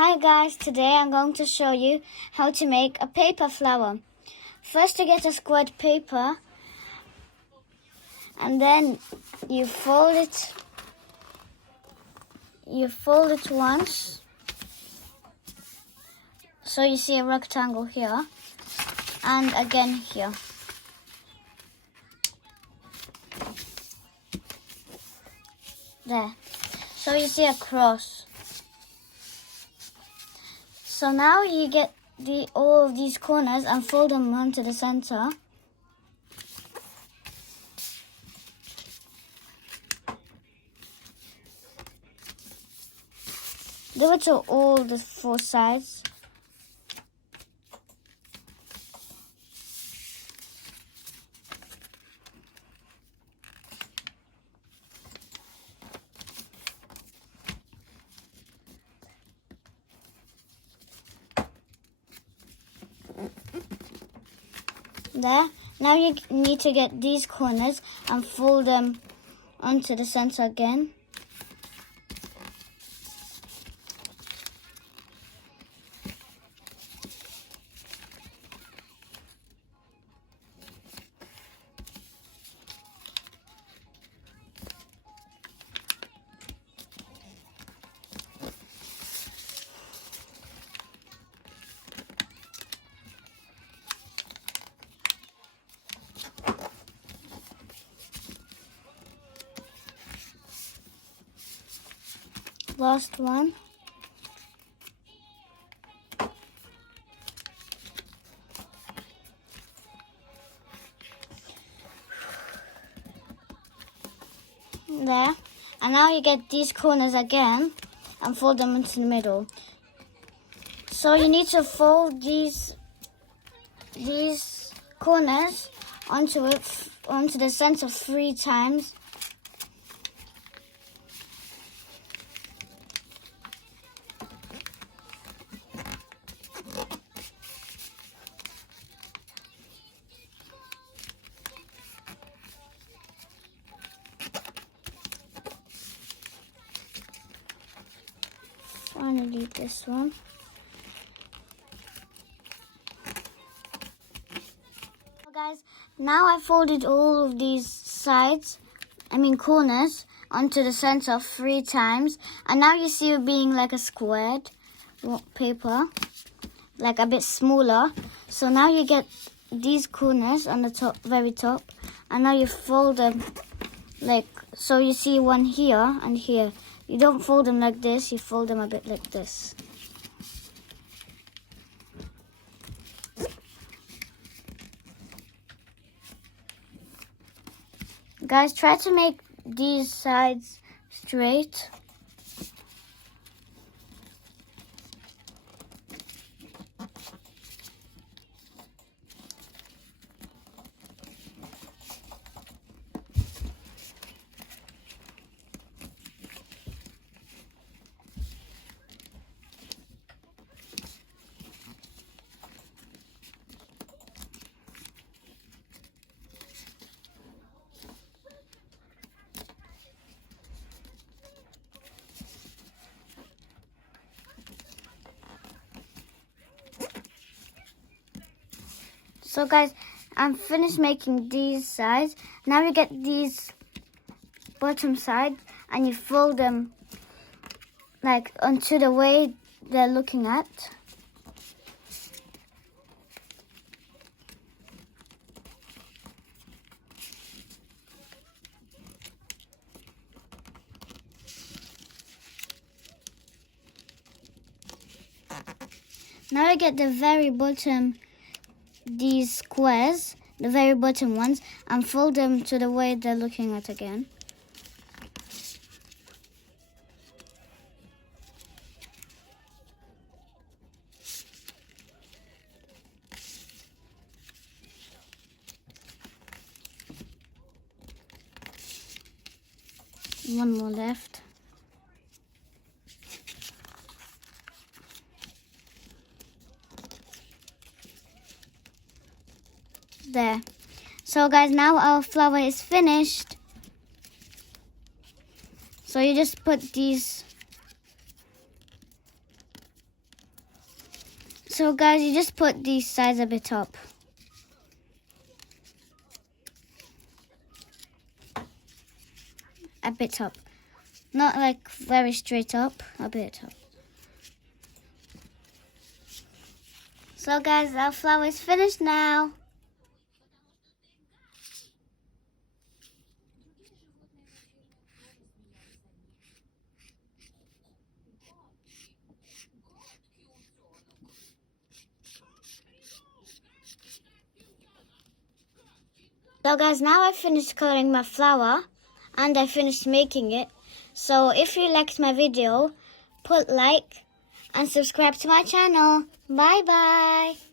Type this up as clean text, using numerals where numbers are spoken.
Hi guys, today I'm going to show you how to make a paper flower. First you get a squared paper and then you fold it once so you see a rectangle here and again here. There. So you see a cross. So now you get all of these corners and fold them onto the center. Give it to all the four sides. There. Now you need to get these corners and fold them onto the center again. Last one. There. And now you get these corners again and fold them into the middle. So you need to fold these corners onto the center 3 times. Finally this one. So guys, now I folded all of these corners onto the center 3 times, and now you see it being like a squared paper, like a bit smaller. So now you get these corners on the top, very top, and now you fold them so you see one here and here. You don't fold them like this, you fold them a bit like this. Guys, try to make these sides straight. So guys, I'm finished making these sides. Now you get these bottom sides and you fold them onto the way they're looking at. Now I get the very bottom, these squares, the very bottom ones, and fold them to the way they're looking at again. One more left. There. So guys, now our flower is finished. So you just put these So guys, you just put these sides a bit up. A bit up. Not like very straight up, a bit up. So guys, our flower is finished now. So guys, now I finished coloring my flower and I finished making it. So if you liked my video, put like and subscribe to my channel. Bye bye.